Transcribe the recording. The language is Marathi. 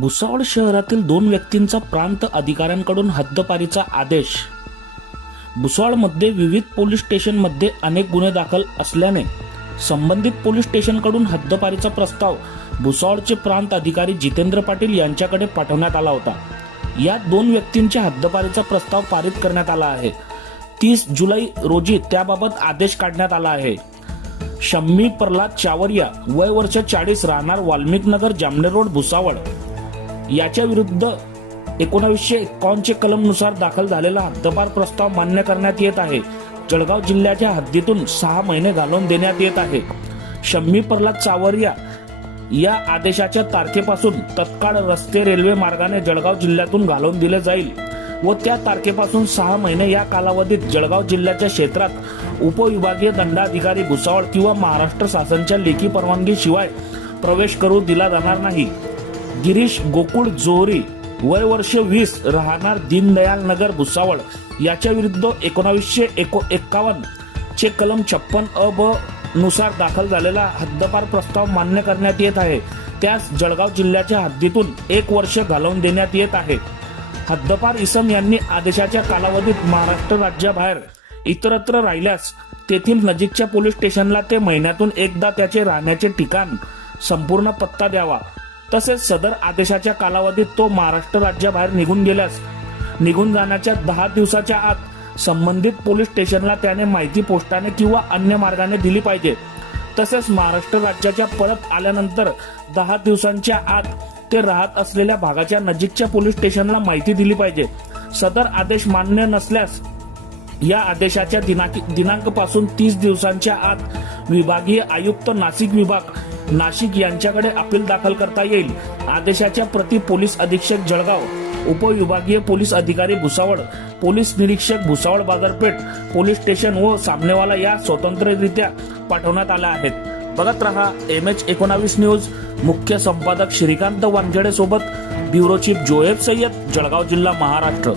भुसावळ शहरातील दोन व्यक्तींचा प्रांत अधिकाऱ्यांकडून हद्दपारीचा आदेश. भुसावळमध्ये विविध पोलीस स्टेशनमध्ये अनेक गुन्हे दाखल असल्याने संबंधित पोलीस स्टेशनकडून हद्दपारीचा प्रस्ताव भुसावळचे प्रांत अधिकारी जितेंद्र पाटील यांच्याकडे पाठवण्यात आला होता. या दोन व्यक्तींच्या हद्दपारीचा प्रस्ताव पारित करण्यात आला आहे. तीस जुलै रोजी त्याबाबत आदेश काढण्यात आला आहे. शम्मी प्रल्हाद चावरिया वय वर्ष चाळीस राहणार वाल्मिक नगर जामनेर रोड भुसावळ. याच्या विरुद्ध एकोणावीसशे एकावन्नचे कलमनुसार दाखल झालेला हद्दपार प्रस्ताव मान्य करण्यात येत आहे. जळगाव जिल्ह्याच्या हद्दीतून सहा महिने घालवून देण्यात येत आहे. शम्मी प्रल्हाद चावरिया या आदेशाच्या तारखेपासून तत्काळ रस्ते रेल्वे मार्गाने जळगाव जिल्ह्यातून घालवून दिले जाईल व त्या तारखेपासून सहा महिने या कालावधीत जळगाव जिल्ह्याच्या क्षेत्रात उपविभागीय दंडाधिकारी भुसावळ किंवा महाराष्ट्र शासनच्या लेखी परवानगी शिवाय प्रवेश करू दिला जाणार नाही. गिरीश गोकुळ जोहरी वय वर्ष वीस राहणार दीनदयाल नगर भुसावळ. याच्या विरुद्ध एकोणावीसशे एको एक्कावन्न चे कलम छप्पन अ ब नुसार दाखल झालेला हद्दपार प्रस्ताव मान्य करण्यात येत आहे. त्यास जळगाव जिल्ह्याच्या हद्दीतून एक वर्ष घालवून देण्यात येत आहे. हद्दपार इसम यांनी आदेशाच्या कालावधीत महाराष्ट्र राज्याबाहेर इतरत्र राहिल्यास तेथील नजीकच्या पोलीस स्टेशनला ते महिन्यातून एकदा त्याचे राहण्याचे ठिकाण संपूर्ण पत्ता द्यावा. तसेच सदर आदेशाच्या कालावधीत तो महाराष्ट्र राज्याबाहेर निघून गेल्यास निघून जाण्याच्या दहा दिवसाच्या आत संबंधित पोलीस स्टेशनला त्याने माहिती पोस्टाने किंवा अन्य मार्गाने दिली पाहिजे. तसेच महाराष्ट्र राज्याच्या परत आल्यानंतर दहा दिवसांच्या आत ते राहत असलेल्या भागाच्या नजीकच्या पोलीस स्टेशनला माहिती दिली पाहिजे. सदर आदेश मान्य नसल्यास या आदेशाच्या दिनांक दिनांकपासून तीस दिवसांच्या आत विभागीय आयुक्त नाशिक विभाग नाशिक यांच्याकडे अपील दाखल करता येईल. आदेशाच्या प्रति पोलीस अधीक्षक जळगाव. उपविभागीय पोलीस अधिकारी भुसावळ. पोलीस निरीक्षक भुसावळ बाजारपेठ पोलीस स्टेशन व सामनेवाला या स्वतंत्ररित्या पाठवण्यात आल्या आहेत. बघत रहा एम एच एकोणावीस न्यूज. मुख्य संपादक श्रीकांत वानखेडे सोबत ब्युरो चीफ जोएब सय्यद जळगाव जिल्हा महाराष्ट्र.